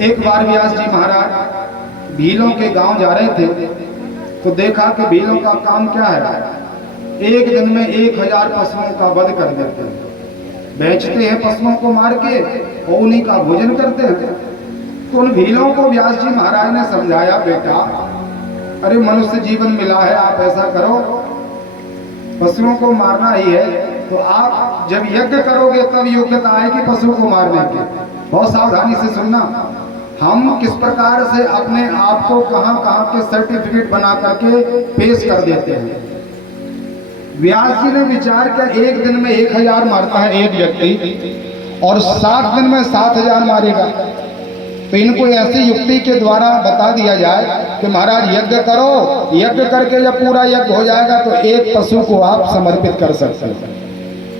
एक बार व्यास जी महाराज भीलों के गांव जा रहे थे तो देखा कि भीलों का काम क्या है, एक दिन में 1000 पशुओं का वध कर देते हैं, बेचते हैं पशुओं को मार के और उन्हीं का भोजन करते हैं। तो उन भीलों को व्यास जी महाराज ने समझाया, बेटा अरे मनुष्य जीवन मिला है, आप ऐसा करो, पशुओं को मारना ही है तो आप जब यज्ञ करोगे तब योग्यता आएगी पशु को मारने की। बहुत सावधानी से सुनना, हम किस प्रकार से अपने आप को कहां कहां के सर्टिफिकेट बना करके पेश कर देते हैं। व्यास जी ने विचार किया, एक दिन में 1000 मारता है एक व्यक्ति और 7 दिन में 7000 मारेगा, तो इनको ऐसी युक्ति के द्वारा बता दिया जाए कि महाराज यज्ञ करो, यज्ञ करके जब पूरा यज्ञ हो जाएगा तो एक पशु को आप समर्पित कर सकते हैं।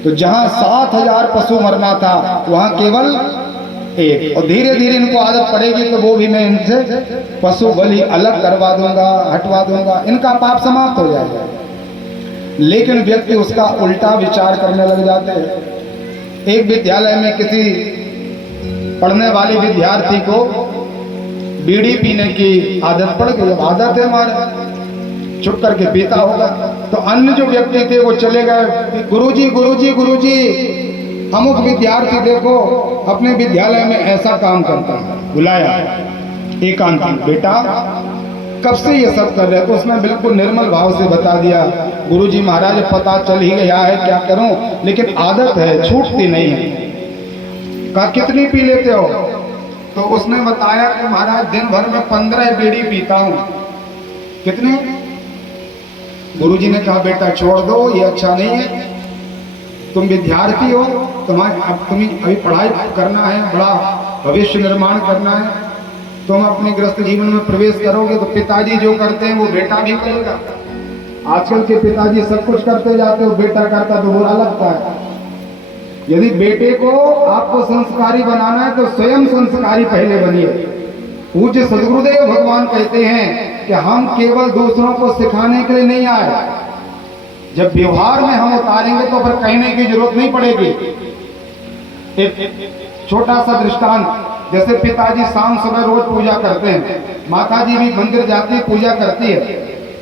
तो जहां 7000 पशु मरना था वहां केवल एक, और धीरे धीरे इनको आदत पड़ेगी तो वो भी मैं इनसे पशु बलि अलग करवा दूंगा, हटवा दूंगा, इनका पाप समाप्त हो जाएगा। लेकिन व्यक्ति उसका उल्टा विचार करने लग जाते हैं। एक विद्यालय में किसी पढ़ने वाले विद्यार्थी को बीड़ी पीने की आदत पड़ गई। अब आदत है हमारे, चुप करके पीता होगा, तो अन्य जो व्यक्ति थे वो चले गए, गुरुजी गुरुजी गुरुजी अमुक विद्यार्थी देखो अपने विद्यालय में ऐसा काम करता है। बुलाया एकांत, बेटा कब से ये सब कर रहे हो? तो उसने बिल्कुल निर्मल भाव से बता दिया, गुरुजी महाराज पता चल ही गया है, क्या करूं, लेकिन आदत है, छूटती नहीं है। कहा कितनी पी लेते हो? तो उसने बताया कि महाराज दिन भर में 15 बीड़ी पीता हूं। कितने? गुरुजी ने कहा बेटा छोड़ दो, ये अच्छा नहीं है, तुम विद्यार्थी हो, तुम्हें अभी पढ़ाई करना है, बड़ा भविष्य निर्माण करना है, तुम अपने गृहस्थ जीवन में प्रवेश करोगे तो पिताजी जो करते हैं वो बेटा भी करेगा। आजकल के पिताजी सब कुछ करते जाते हो, बेटा करता तो बुरा लगता है। यदि बेटे को आपको संस्कारी बनाना है तो स्वयं संस्कारी पहले बनिए। पूज्य सद्गुरुदेव भगवान कहते हैं कि हम केवल दूसरों को सिखाने के लिए नहीं आए, जब व्यवहार में हम उतारेंगे तो फिर कहने की जरूरत नहीं पड़ेगी। एक छोटा सा दृष्टांत, जैसे पिताजी शाम सुबह रोज पूजा करते हैं, माताजी भी मंदिर जाती है पूजा करती है,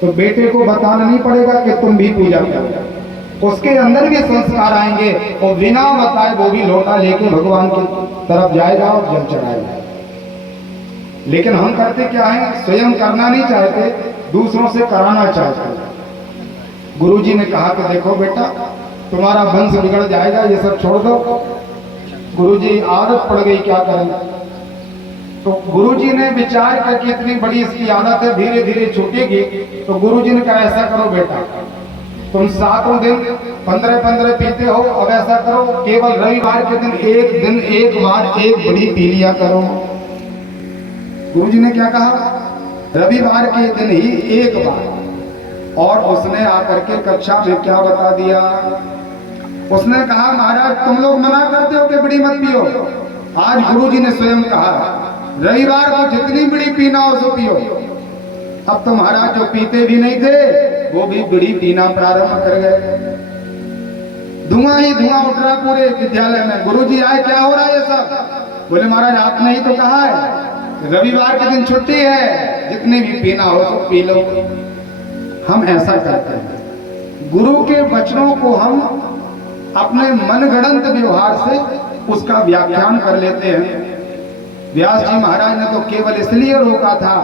तो बेटे को बताना नहीं पड़ेगा कि तुम भी पूजा करो, उसके अंदर भी संस्कार आएंगे और बिना बताए वो भी लोटा लेके भगवान की तरफ जाएगा और जल चढ़ाएगा। लेकिन हम करते क्या है, स्वयं करना नहीं चाहते, दूसरों से कराना चाहते। गुरुजी ने कहा कि देखो बेटा तुम्हारा वंश बिगड़ जाएगा, ये सब छोड़ दो। गुरुजी आदत पड़ गई, क्या करें? तो गुरुजी ने विचार किया कि इतनी बड़ी इसकी आदत है, धीरे धीरे छूटेगी। तो गुरुजी ने कहा ऐसा करो बेटा, तुम 7 दिन 15 पीते हो, अब ऐसा करो केवल रविवार के दिन एक बार एक बड़ी पी लिया करो। गुरुजी ने क्या कहा? रविवार के दिन ही एक बार। और उसने आकर के कक्षा में क्या बता दिया? उसने कहा महाराज तुम लोग मना करते हो कि बीड़ी मत पियो, आज गुरुजी ने स्वयं कहा रविवार को जितनी बीड़ी पीना हो सो पियो। अब तो महाराज जो पीते भी नहीं थे वो भी बीड़ी पीना प्रारंभ कर गए। धुआं ही धुआं उठ रहा पूरे विद्यालय में। गुरुजी आए, क्या हो रहा है ये सब? बोले महाराज आपने ही तो कहा है रविवार के दिन छुट्टी है, जितनी भी पीना हो तो पी लो। हम ऐसा करते हैं, गुरु के वचनों को हम अपने मनगढ़ंत व्यवहार से उसका व्याख्यान कर लेते हैं। व्यास जी महाराज ने तो केवल इसलिए रोका था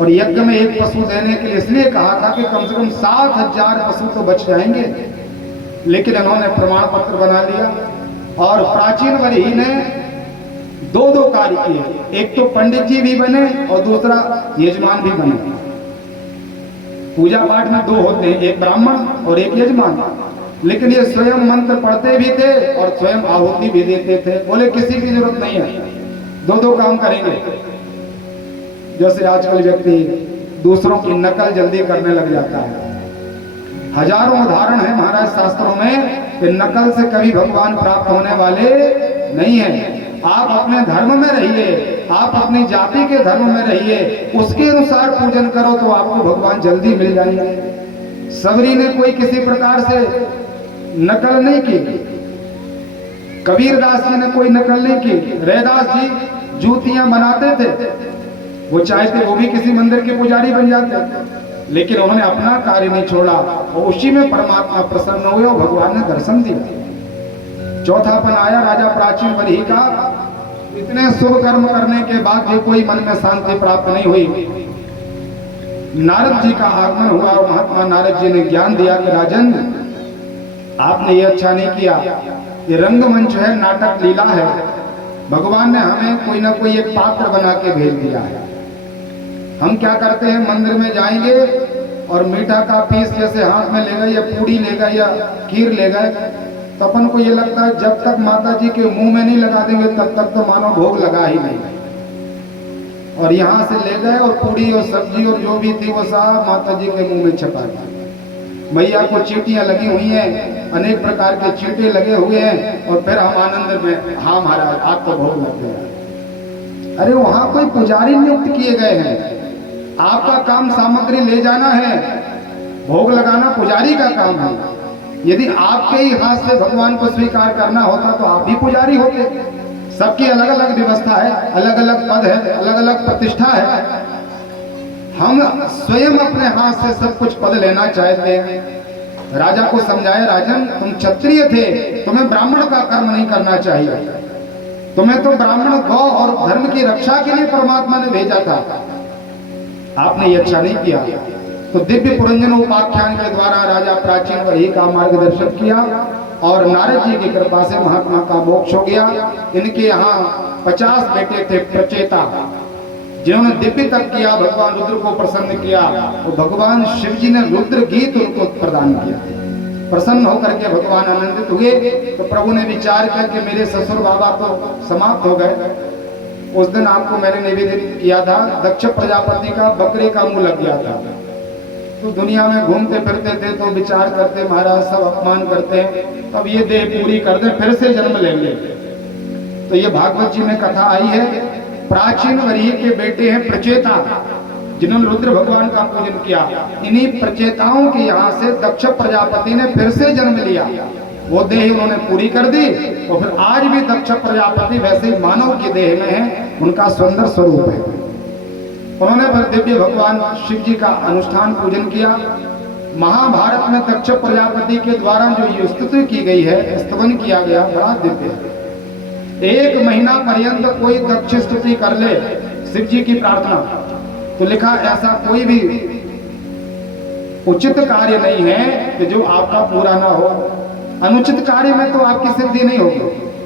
और यज्ञ में एक पशु देने के लिए इसलिए कहा था कि कम से कम 7000 पशु तो बच जाएंगे, लेकिन इन्होंने प्रमाण पत्र बना लिया। और प्राचीन वरी ने 2 कार्य किए, एक तो पंडित जी भी बने और दूसरा यजमान भी बने। पूजा पाठ में 2 होते हैं, एक ब्राह्मण और एक यजमान, लेकिन ये स्वयं मंत्र पढ़ते भी थे और स्वयं आहुति भी देते थे। बोले किसी की जरूरत नहीं है, 2 काम करेंगे। जैसे आजकल व्यक्ति दूसरों की नकल जल्दी करने लग जाता है। हजारों उदाहरण है महाराज शास्त्रों में कि नकल से कभी भगवान प्राप्त होने वाले नहीं है। आप अपने धर्म में रहिए, आप अपनी जाति के धर्म में रहिए, उसके अनुसार पूजन करो तो आपको भगवान जल्दी मिल जाएंगे। सबरी ने कोई किसी प्रकार से नकल नहीं की, कबीरदास जी ने कोई नकल नहीं की, रैदास जी जूतियां बनाते थे, वो चाहते वो भी किसी मंदिर के पुजारी बन जाते, लेकिन उन्होंने अपना कार्य नहीं छोड़ा और उसी में परमात्मा प्रसन्न हुए और भगवान ने दर्शन दिया। चौथापन आया राजा प्राचीन बलि का। इतने शुभ कर्म करने के बाद भी कोई मन में शांति प्राप्त नहीं हुई। नारद जी का आगमन हुआ और महात्मा नारद जी ने ज्ञान दिया कि राजन, आपने ये अच्छा नहीं किया, ये रंगमंच है, नाटक लीला है, भगवान ने हमें कोई ना कोई एक पात्र बना के भेज दिया है। हम क्या करते हैं, मंदिर में जाएंगे और मीठा का पीस जैसे हाथ में ले गए या पूड़ी ले गए या खीर ले गए, तो अपन को ये लगता है जब तक माता जी के मुंह में नहीं लगा देंगे तब तक तो मानो भोग लगा ही नहीं। और यहाँ से ले गए और पूड़ी और सब्जी और जो भी थी वो सब माता जी के मुंह में छपा दी। मैया को चींटियां लगी हुई हैं, अनेक प्रकार के चींटे लगे हुए हैं, और फिर हम आनंद में, हाँ महाराज आप तो भोग लग गया। अरे वहां कोई पुजारी नियुक्त किए गए हैं, आपका काम सामग्री ले जाना है, भोग लगाना पुजारी का काम है। यदि आपके ही हाथ से भगवान को स्वीकार करना होता तो आप भी पुजारी होते। सबकी अलग अलग व्यवस्था है, अलग अलग पद है, अलग अलग प्रतिष्ठा है। हम स्वयं अपने हाथ से सब कुछ पद लेना चाहते हैं। राजा को समझाया, राजन तुम क्षत्रिय थे, तुम्हें ब्राह्मण का कर्म नहीं करना चाहिए, तुम्हें तो ब्राह्मण गौ और धर्म की रक्षा के लिए परमात्मा ने भेजा था, आपने ये अच्छा नहीं किया। तो दिव्य पुरंजन उपाख्यान के द्वारा राजा प्राचीन बलि का मार्गदर्शन किया और नारद जी की कृपा से महात्मा का मोक्ष हो गया। इनके यहाँ 50 बेटे थे प्रचेता, जिन्होंने दिव्य तप किया, भगवान रुद्र को प्रसन्न किया और भगवान शिव जी ने रुद्र गीत उनको प्रदान किया। प्रसन्न होकर के भगवान आनंदित हुए। तो प्रभु ने विचार किया कि मेरे ससुर बाबा तो समाप्त हो गए। उस दिन आपको मैंने निवेदित किया था, दक्ष प्रजापति का बकरे का मुंह लग गया था। तो दुनिया में घूमते फिरते थे तो विचार करते, महाराज सब अपमान करते हैं, तो अब ये देह पूरी कर दे, फिर से जन्म लेंगे। तो ये भागवत जी में कथा आई है। प्राचीन बलि के बेटे हैं प्रचेता, जिन्होंने रुद्र भगवान का पूजन किया। इन्हीं प्रचेताओं के यहाँ से दक्ष प्रजापति ने फिर से जन्म लिया, वो देह उन्होंने पूरी कर दी। और फिर आज भी दक्ष प्रजापति वैसे ही मानव की देह में है, उनका सुंदर स्वरूप है। उन्होंने फिर दिव्य भगवान शिव जी का अनुष्ठान पूजन किया। महाभारत में दक्ष प्रजापति के द्वारा जो ये स्तुति की गई है, स्तवन किया गया, बड़ा दिव्य है। 1 महीना पर्यंत कोई दक्ष स्तुति कर ले शिव जी की प्रार्थना, तो लिखा ऐसा कोई भी उचित कार्य नहीं है कि जो आपका पूरा ना हो। अनुचित कार्य में तो आपकी सिद्धि नहीं होगी,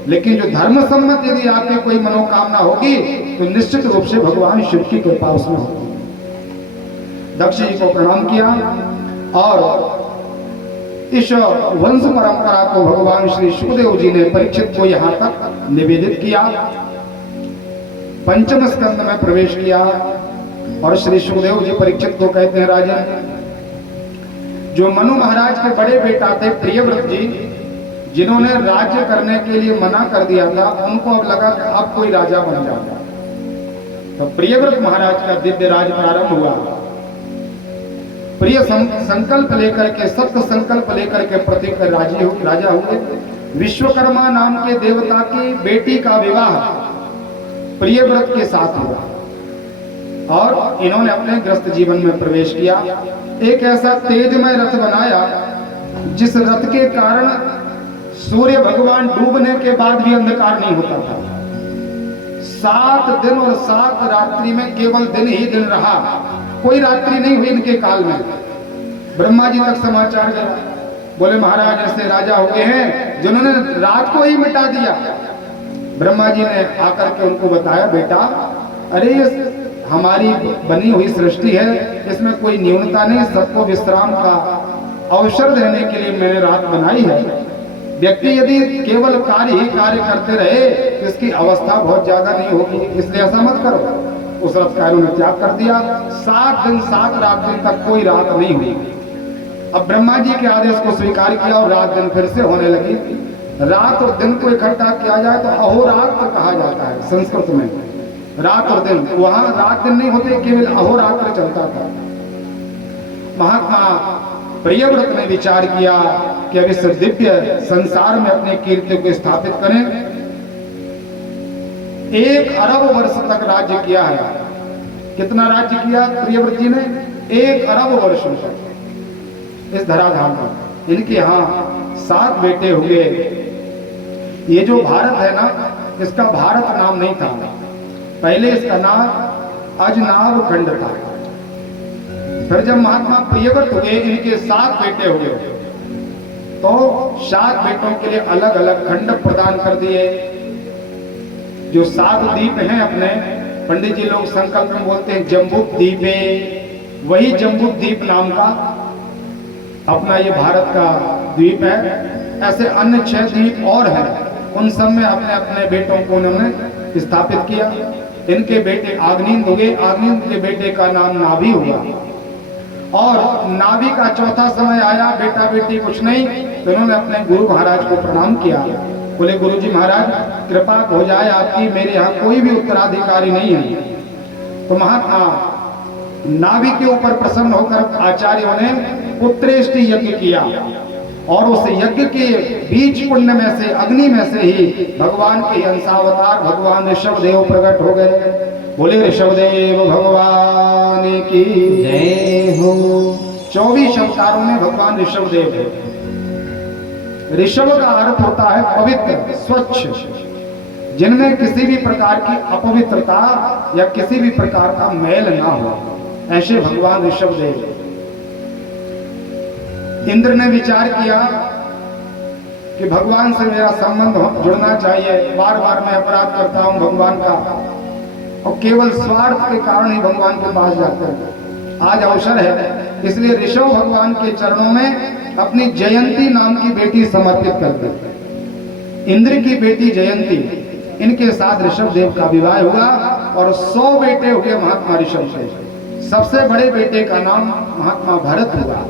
लेकिन जो धर्म सम्मत यदि आपकी कोई मनोकामना होगी तो निश्चित रूप से भगवान शिव की कृपा उसमें होगी। दक्ष जी को प्रणाम किया और इस वंश परंपरा को भगवान श्री सुखदेव जी ने परीक्षित को यहाँ तक निवेदित किया। पंचम स्कंद में प्रवेश किया और श्री सुखदेव जी परीक्षित को कहते हैं, राजन जो मनु महाराज के बड़े बेटा थे प्रियव्रत जी, जिन्होंने राज्य करने के लिए मना कर दिया था, उनको अब लगा कि अब कोई राजा बन जाएगा। तो प्रियव्रत महाराज का दिव्य राज प्रारंभ हुआ। प्रिय संकल्प लेकर के, सत्य संकल्प लेकर के प्रतीक राजा हुए। विश्वकर्मा नाम के देवता की बेटी का विवाह प्रियव्रत के साथ हुआ और इन्होंने अपने ग्रस्त जीवन में प्रवेश किया। एक ऐसा तेजमय रथ बनाया जिस रथ के कारण सूर्य भगवान डूबने के बाद भी अंधकार नहीं होता था। 7 दिन और 7 रात्रि में केवल दिन ही दिन रहा, कोई रात्रि नहीं हुई इनके काल में। ब्रह्मा जी तक समाचार गया, बोले महाराज ऐसे राजा हो गए हैं जिन्होंने रात को ही मिटा दिया। ब्रह्मा जी ने आकर के उनको बताया, बेटा अरे ये हमारी बनी हुई सृष्टि है, इसमें कोई न्यूनता नहीं, सबको विश्राम का अवसर देने के लिए मैंने रात बनाई है। व्यक्ति यदि केवल कार्य ही कार्य करते रहे तो इसकी अवस्था बहुत ज्यादा नहीं होगी, इसलिए ऐसा मत करो। उस रथ का इन्होंने त्याग कर दिया। 7 दिन 7 रात्रि तक कोई रात नहीं हुई। अब ब्रह्मा जी के आदेश को स्वीकार किया और रात दिन फिर से होने लगी। रात और दिन को इकट्ठा किया जाए तो अहोरात्र कहा जाता है संस्कृत में। रात और दिन, वहां रात दिन नहीं होते, केवल अहोरात्र चलता था। महात्मा प्रियव्रत ने विचार किया कि अब इस दिव्य संसार में अपने कीर्ति को स्थापित करें। 1 अरब वर्ष तक राज्य किया है। कितना राज्य किया प्रियव्रत जी ने? 1 अरब वर्षों तक इस धराधाम पर। इनके यहाँ 7 बेटे हुए। ये जो भारत है ना, इसका भारत नाम नहीं था, पहले इसका नाम अजनाब खंड था। फिर जब महात्मा प्रियव्रत हुए, इनके 7 बेटे हुए, तो 7 बेटों के लिए अलग अलग खंड प्रदान कर दिए। जो 7 द्वीप हैं अपने, पंडित जी लोग संकल्प में बोलते हैं जम्बूक द्वीपे, वही जम्बूक द्वीप नाम का अपना ये भारत का द्वीप है। ऐसे अन्य 6 द्वीप और हैं, उन सब में अपने अपने बेटों को उन्होंने स्थापित किया। इनके बेटे आग्निंद हुए, आग्निंद के बेटे का नाम नाभि हुआ। और नाभि का चौथा समय आया, बेटा बेटी कुछ नहीं, तो उन्होंने अपने गुरु महाराज को प्रणाम किया। बोले गुरु जी महाराज कृपा हो जाए आपकी, मेरे यहाँ कोई भी उत्तराधिकारी नहीं है। तो महात्मा नाभि के ऊपर प्रसन्न होकर आचार्यों ने पुत्रेष्टि यज्ञ किया, और उस यज्ञ के बीज पुण्य में से, अग्नि में से ही भगवान के अंशावतार भगवान ऋषभदेव प्रकट हो गए। बोले ऋषभदेव भगवान की जय हो। 24 अवतारों में भगवान ऋषभदेव है। ऋषभ का अर्थ होता है पवित्र, स्वच्छ, जिनमें किसी भी प्रकार की अपवित्रता या किसी भी प्रकार का मैल ना हो, ऐसे भगवान ऋषभदेव। इंद्र ने विचार किया कि भगवान से मेरा संबंध जुड़ना चाहिए, बार बार मैं अपराध करता हूं भगवान का, और केवल स्वार्थ के कारण ही भगवान के पास जाते हैं। आज अवसर है, इसलिए ऋषभ भगवान के चरणों में अपनी जयंती नाम की बेटी समर्पित करते हैं। इंद्र की बेटी जयंती, इनके साथ ऋषभदेव का विवाह हुआ और 100 बेटे हुए महात्मा ऋषभ के। सबसे बड़े बेटे का नाम महात्मा भरत हुआ,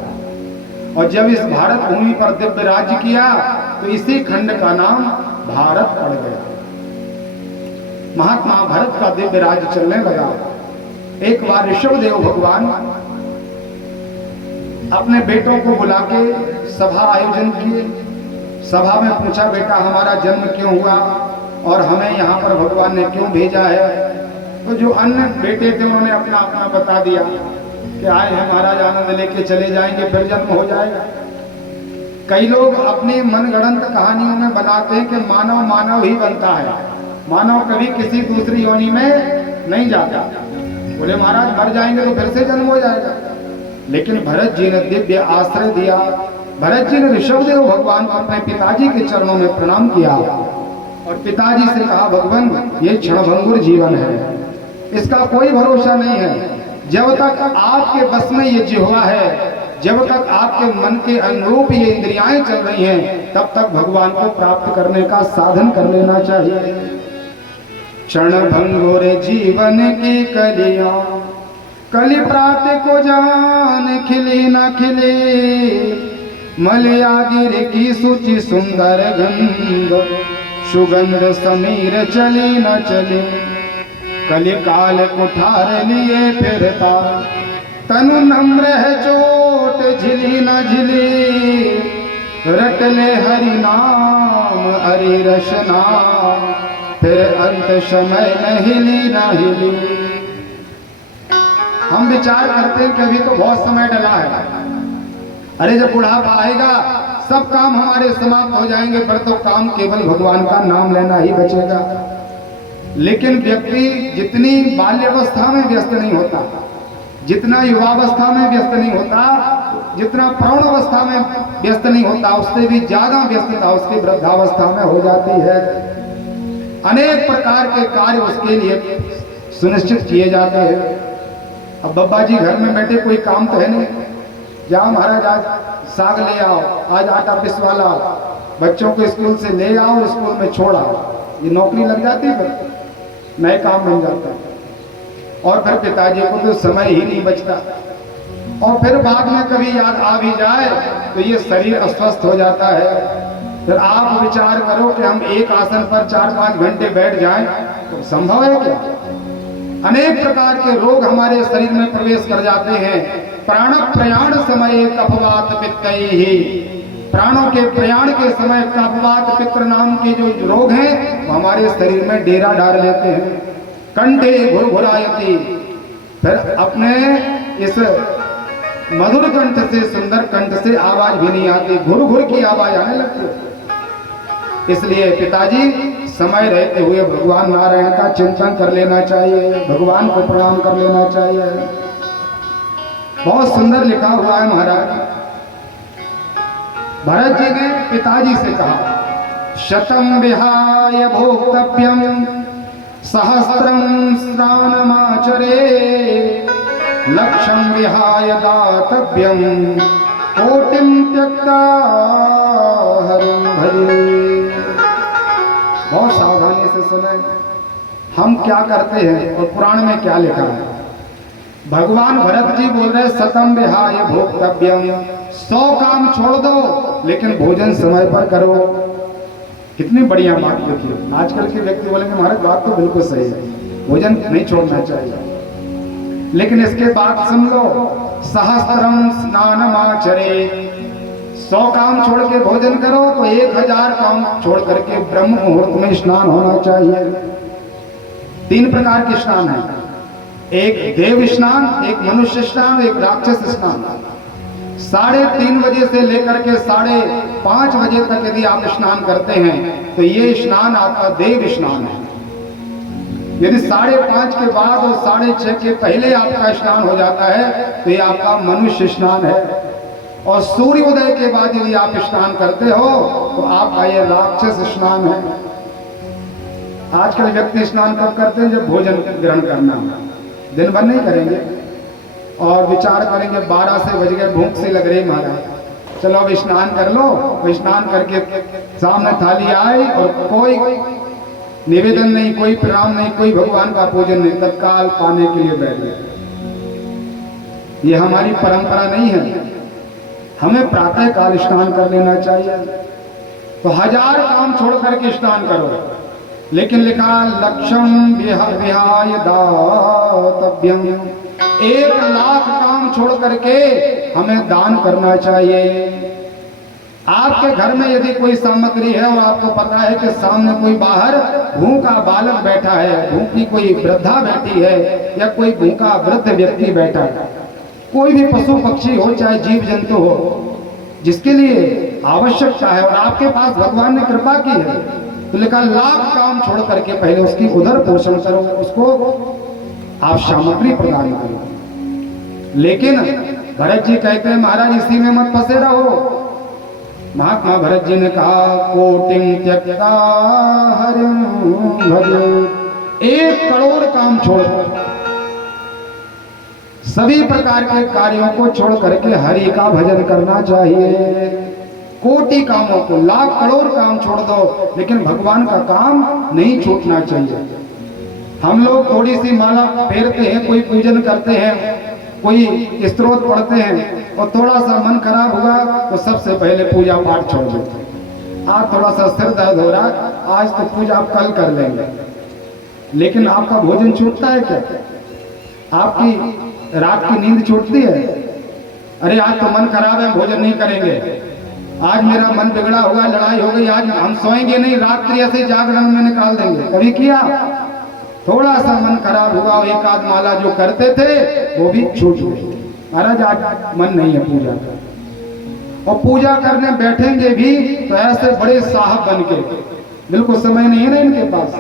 और जब इस भारत भूमि पर दिव्य राज्य किया तो इसी खंड का नाम भारत पड़ गया। महात्मा भरत का दिव्य राज्य चलने लगा। एक बार ऋषभदेव भगवान अपने बेटों को बुला के सभा आयोजन किए। सभा में पूछा, बेटा हमारा जन्म क्यों हुआ और हमें यहाँ पर भगवान ने क्यों भेजा है? तो जो अन्य बेटे थे उन्होंने अपना अपना बता दिया कि आए हैं महाराज, आनंद लेके चले जाएंगे, फिर जन्म हो जाएगा। कई लोग अपनी मनगढ़ंत कहानियों में बनाते हैं कि मानव मानव ही बनता है, मानव कभी किसी दूसरी योनि में नहीं जाता। बोले महाराज मर जाएंगे तो फिर से जन्म हो जाएगा। लेकिन भरत जी ने दिव्य आश्रय दिया। भरत जी ने ऋषभदेव भगवान को अपने पिताजी के चरणों में प्रणाम किया और पिताजी से कहा, भगवान ये क्षणभंगुर जीवन है, इसका कोई भरोसा नहीं है। जब तक आपके बस में ये जिह्वा है, जब तक आपके मन के अनुरूप ये इंद्रियाएं चल रही हैं, तब तक भगवान को प्राप्त करने का साधन कर लेना चाहिए। क्षणभंगुर जीवन की कलियां, कली प्राप्त को जान खिले न खिले, मलया गिर की सूची सुंदर गंध, सुगंध समीर चले न चले, कली काल कुठार लिए फिरता, तनु नम्र है चोट झिली न झिली, रटले हरि नाम हरि रसना, फिर अंत समय न हिली न हिली। हम विचार करते हैं कि अभी तो बहुत समय डला है, अरे जब बुढ़ापा आएगा सब काम हमारे समाप्त हो जाएंगे, पर तो काम केवल भगवान का नाम लेना ही बचेगा। लेकिन व्यक्ति जितनी बाल्यावस्था में व्यस्त नहीं होता, जितना युवावस्था में व्यस्त नहीं होता, जितना प्रौढ़ावस्था में व्यस्त नहीं होता, उससे भी ज्यादा व्यस्तता उसकी वृद्धावस्था में हो जाती है। अनेक प्रकार के कार्य उसके लिए सुनिश्चित किए जाते हैं। अब बब्बा जी घर में बैठे, कोई काम तो है नहीं, जाओ महाराज आज साग ले आओ, आज आटा पिसवा लाओ, बच्चों को स्कूल से ले आओ, स्कूल में छोड़ा, ये नौकरी लग जाती है, नए काम बन जाता है। और फिर पिताजी को तो समय ही नहीं बचता, और फिर बाद में कभी याद आ भी जाए तो ये शरीर अस्वस्थ हो जाता है। फिर आप विचार करो कि हम एक आसन पर 4-5 घंटे बैठ जाएं तो संभव है क्या? अनेक प्रकार के रोग हमारे शरीर में प्रवेश कर जाते हैं। प्राण प्रयाण समय कफवात पित्तैहि, प्राणों के प्रयाण के समय कफवात पित्र नाम के जो रोग हैं वो हमारे शरीर में डेरा डाल लेते हैं। कंठे घुरघुरायति, फिर अपने इस मधुर कंठ से, सुंदर कंठ से आवाज भी नहीं आती, घुर घुर की आवाज आने लगती है। इसलिए पिताजी समय रहते हुए भगवान नारायण का चिंतन कर लेना चाहिए, भगवान को प्रणाम कर लेना चाहिए। बहुत सुंदर लिखा हुआ है महाराज। भरत जी ने पिताजी से कहा, शतम विहाय भोक्तव्यम सहस्त्रम स्नानमाचरे, लक्षम विहाय दातव्यम कोटिम त्यक्ता हरिं भजे। बहुत सावधानी से सुने, हम क्या करते हैं और पुराण में क्या लिखा है। भगवान भरत जी बोल रहे शतम विहाय भोक्तव्यम, 100 काम छोड़ दो लेकिन भोजन समय पर करो। कितनी बढ़िया बात लिखी है। आजकल के व्यक्ति बोलेंगे महाराज बात तो बिल्कुल सही है, भोजन नहीं छोड़ना चाहिए, लेकिन इसके बाद सुन लो, सहस्त्रम स्नानमाचरे, 100 काम छोड़ के भोजन करो तो 1000 काम छोड़ करके ब्रह्म मुहूर्त में स्नान होना चाहिए। 3 प्रकार के स्नान है, एक देव स्नान, एक मनुष्य स्नान, एक राक्षस स्नान। 3:30 बजे से लेकर के 5:30 बजे तक यदि आप स्नान करते हैं तो ये स्नान आपका देव स्नान है। यदि 5:30 के बाद और 6:30 के पहले आपका स्नान हो जाता है तो ये आपका मनुष्य स्नान है। और सूर्योदय के बाद यदि आप स्नान करते हो तो आपका ये राक्षस स्नान है। आजकल व्यक्ति स्नान कब करते हैं? जब भोजन ग्रहण करना है, दिन भर नहीं करेंगे और विचार करेंगे 12 से बज गए, भूख से लग रही महाराज, चलो अब स्नान कर लो। तो स्नान करके सामने थाली आई और कोई निवेदन नहीं, कोई प्रणाम नहीं, कोई भगवान का पूजन नहीं, तत्काल पाने के लिए बैठ गए। ये हमारी परंपरा नहीं है। हमें प्रातः काल स्नान कर लेना चाहिए। तो 1000 काम छोड़ करके स्नान करो, लेकिन लिखा लक्षम विहाय दातव्यम, 1,00,000 काम छोड़ करके हमें दान करना चाहिए। आपके घर में यदि कोई सामग्री है और आपको पता है कि सामने कोई बाहर भूखा बालक बैठा है, भूखी कोई वृद्धा बैठी है या कोई भूखा वृद्ध व्यक्ति बैठा है, कोई भी पशु पक्षी हो चाहे जीव जंतु हो, जिसके लिए आवश्यकता है और आपके पास भगवान ने कृपा की है, तो लिखा 1,00,000 काम छोड़ करके पहले उसकी उधर पोषण करो, उसको आप सामग्री प्रदान करो। लेकिन भरत जी कहते हैं महाराज इसी में मत फंसे रहो। महात्मा भरत जी ने कहा कोटिं त्यक्ता हरिं भजे, 1 करोड़ काम छोड़, सभी प्रकार के कार्यों को छोड़ करके हरि का भजन करना चाहिए। कोटि कामों को, 1,00,000 करोड़ काम छोड़ दो, लेकिन भगवान का काम नहीं छूटना चाहिए। हम लोग थोड़ी सी माला फेरते हैं, कोई पूजन करते हैं, कोई स्तोत्र पढ़ते हैं और थोड़ा सा मन खराब हुआ तो सबसे पहले पूजा पाठ छोड़ देते हैं। आज थोड़ा सा सिर दर्द हो रहा है, आज तो पूजा कल कर लेंगे, लेकिन आपका भोजन छूटता है क्या? आपकी रात की नींद छूटती है? अरे आज तो मन खराब है, भोजन नहीं करेंगे, आज मेरा मन बिगड़ा हुआ, लड़ाई हो गई, आज हम सोएंगे नहीं, रात्रि ऐसे जागरण में निकाल देंगे। कभी किया? थोड़ा सा मन खराब हुआ, 1 आध माला जो करते थे वो भी छूट गई। महाराज आज मन नहीं है पूजा का, और पूजा करने बैठेंगे भी तो ऐसे बड़े साहब बन के, बिल्कुल समय नहीं है ना इनके पास,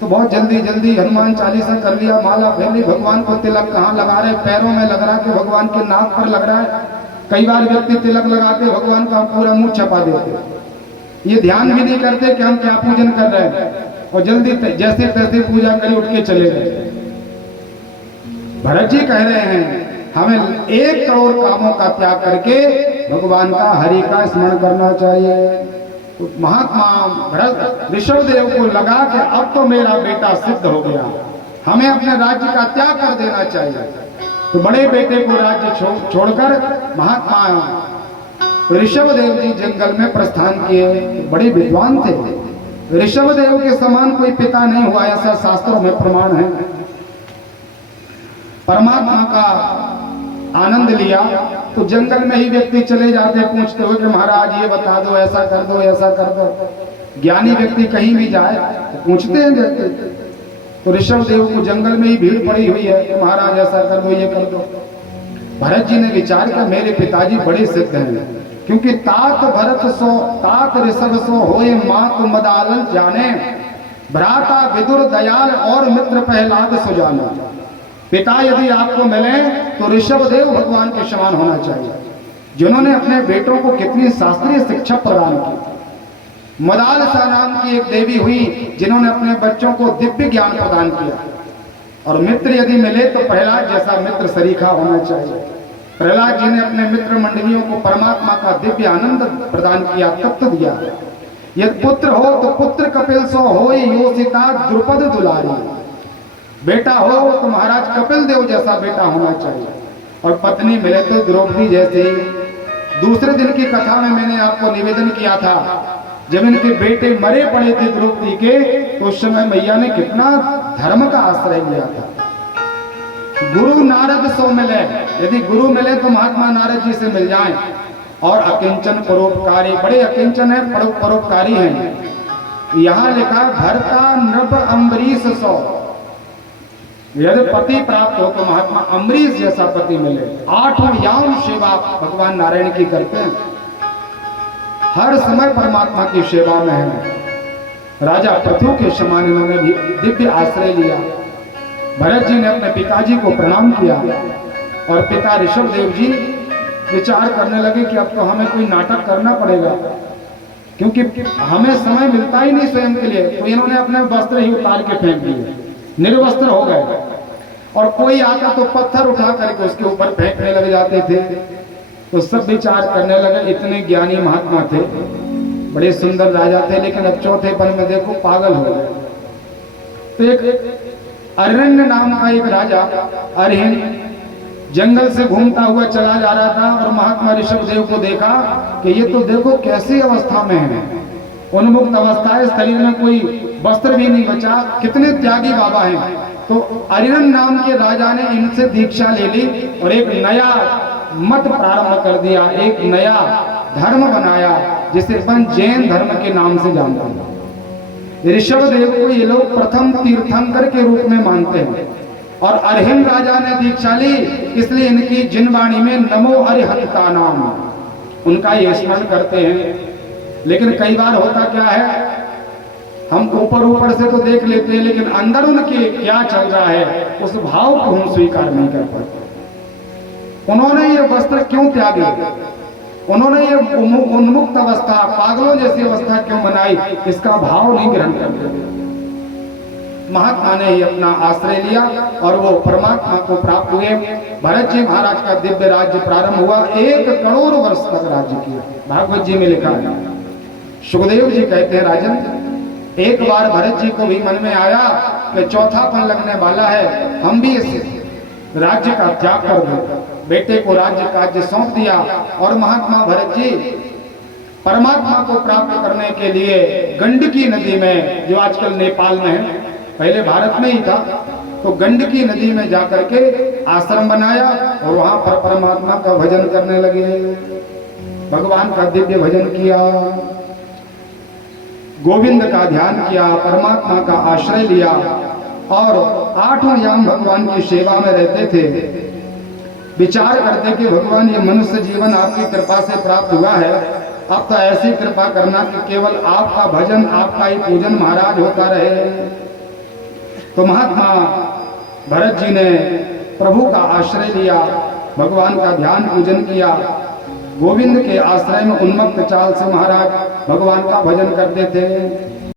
तो बहुत जल्दी जल्दी हनुमान चालीसा कर लिया, माला फेर ली, भगवान को तिलक कहाँ लगा रहे, पैरों में लग रहा है कि भगवान के नाक पर लग रहा है। कई बार व्यक्ति तिलक लगा के भगवान का पूरा मुंह छपा देते, ये ध्यान भी नहीं करते कि हम क्या पूजन कर रहे हैं, और जल्दी जैसे तैसे पूजा करी उठ के चले गए। भरत जी कह रहे हैं हमें 1 करोड़ कामों का त्याग करके भगवान का, हरि का स्मरण करना चाहिए। तो महात्मा भरत ऋषभदेव को लगा कि अब तो मेरा बेटा सिद्ध हो गया, हमें अपने राज्य का त्याग कर देना चाहिए। तो बड़े बेटे को राज्य छोड़कर महात्मा ऋषभदेव जी जंगल में प्रस्थान किए। बड़े विद्वान थे, ऋषभदेव के समान कोई पिता नहीं हुआ, ऐसा शास्त्रों में प्रमाण है। परमात्मा का आनंद लिया, तो जंगल में ही व्यक्ति चले जाते पूछते हुए कि महाराज ये बता दो, ऐसा कर दो, ऐसा कर दो। ज्ञानी व्यक्ति कहीं भी जाए तो पूछते हैं व्यक्ति। तो ऋषभ देव को जंगल में ही भीड़ पड़ी हुई है कि महाराज ऐसा कर दो, ये कर दो। भरत जी ने विचार किया मेरे पिताजी बड़े सिद्ध हैं, क्योंकि तात भरत सो तात ऋषभ सो होए मात मदालन जाने, भ्राता विदुर दयाल और मित्र प्रहलाद सुजाना। पिता यदि आपको मिले तो ऋषभ देव भगवान के समान होना चाहिए, जिन्होंने अपने बेटों को कितनी शास्त्रीय शिक्षा प्रदान की। मदालसा नाम की एक देवी हुई जिन्होंने अपने बच्चों को दिव्य ज्ञान प्रदान किया। और मित्र यदि मिले तो प्रहलाद जैसा मित्र सरीखा होना चाहिए। प्रहलाद जी ने अपने मित्र मंडलियों को परमात्मा का दिव्य आनंद प्रदान किया, तत्व दिया। यदि पुत्र हो तो पुत्र कपिल सो होए योषिता द्रुपद दुलारी। बेटा हो तो महाराज कपिल देव जैसा बेटा होना चाहिए। और पत्नी मिले तो द्रौपदी जैसे। दूसरे दिन की कथा में मैंने आपको निवेदन किया था, जब इनके बेटे मरे पड़े थे द्रौपदी के, तो उस समय मैया ने कितना धर्म का आश्रय लिया था। गुरु नारद सो मिले, यदि गुरु मिले तो महात्मा नारद जी से मिल जाएं। और अकिंचन परोपकारी, बड़े अकिंचन है, परोपकारी हैं। यहाँ लिखा भरता नृप अम्बरीश सो, यदि पति प्राप्त हो तो महात्मा अम्बरीश जैसा पति मिले। 8 याम सेवा भगवान नारायण की करते हैं, हर समय परमात्मा की सेवा में है। राजा पृथु के समान इन्होंने भी दिव्य आश्रय लिया। भरत जी ने अपने पिताजी को प्रणाम किया और पिता ऋषभ देव जी विचार करने लगे कि अब तो हमें कोई नाटक करना पड़ेगा, क्योंकि हमें समय मिलता ही नहीं स्वयं के लिए। तो इन्होंने अपने वस्त्र ही उतार के फेंक दिए, निर्वस्त्र हो गए। और कोई आता तो पत्थर उठा करके उसके ऊपर फेंकने लग जाते थे। तो सब विचार करने लगे, इतने ज्ञानी महात्मा थे, बड़े सुंदर राजा थे, लेकिन अब चौथे पल में देखो पागल हो गए। तो एक अरण्य नाम का एक राजा अरहिन जंगल से घूमता हुआ चला जा रहा था और महात्मा ऋषभ देव को देखा कि ये तो देखो कैसी अवस्था में है, उन्मुक्त अवस्था है, शरीर में कोई वस्त्र भी नहीं बचा, कितने त्यागी बाबा हैं। तो अरियन नाम के राजा ने इनसे दीक्षा ले ली और एक नया मत प्रारंभ कर दिया, एक नया धर्म बनाया जिसे अपन जैन धर्म के नाम से जानते हैं। ऋषभ देव को ये लोग प्रथम तीर्थंकर के रूप में मानते हैं। और अरहिन राजा ने दीक्षा ली, इसलिए इनकी जिनवाणी में नमो अरिहंत का नाम, उनका ये स्मरण करते हैं। लेकिन कई बार होता क्या है, हम ऊपर ऊपर से तो देख लेते हैं, लेकिन अंदर उनके क्या चल रहा है उस भाव को हम स्वीकार नहीं कर पाते। उन्होंने ये वस्त्र क्यों त्यागे, उन्होंने ये उन्मुक्त अवस्था, पागलों जैसी अवस्था क्यों बनाई, इसका भाव नहीं ग्रहण करते। महात्मा ने ही अपना आश्रय लिया और वो परमात्मा को प्राप्त हुए। भरत जी महाराज का दिव्य राज्य प्रारंभ हुआ, 1 करोड़ वर्ष तक राज्य किया। भागवत जी में लिखा है। सुखदेव जी कहते हैं, राजन एक बार भरत जी को भी मन में आया कि चौथापन लगने वाला है, हम भी इस राज्य का त्याग कर दें। बेटे को राज्य कार्य सौंप दिया और महात्मा भरत जी परमात्मा को प्राप्त करने के लिए गंडकी नदी में, जो आजकल नेपाल में है, पहले भारत में ही था, तो गंडकी नदी में जाकर के आश्रम बनाया और वहां पर परमात्मा का भजन करने लगे, भगवान का दिव्य भजन किया, गोविंद का ध्यान किया, परमात्मा का आश्रय लिया और 8 याम भगवान की सेवा में रहते थे। विचार करते कि भगवान ये मनुष्य जीवन आपकी कृपा से प्राप्त हुआ है, अब तो ऐसी कृपा करना कि केवल आपका भजन, आपका ही पूजन महाराज होता रहे। तो महात्मा भरत जी ने प्रभु का आश्रय लिया, भगवान का ध्यान पूजन किया, गोविंद के आश्रय में उन्मत्त चाल से महाराज भगवान का भजन करते थे।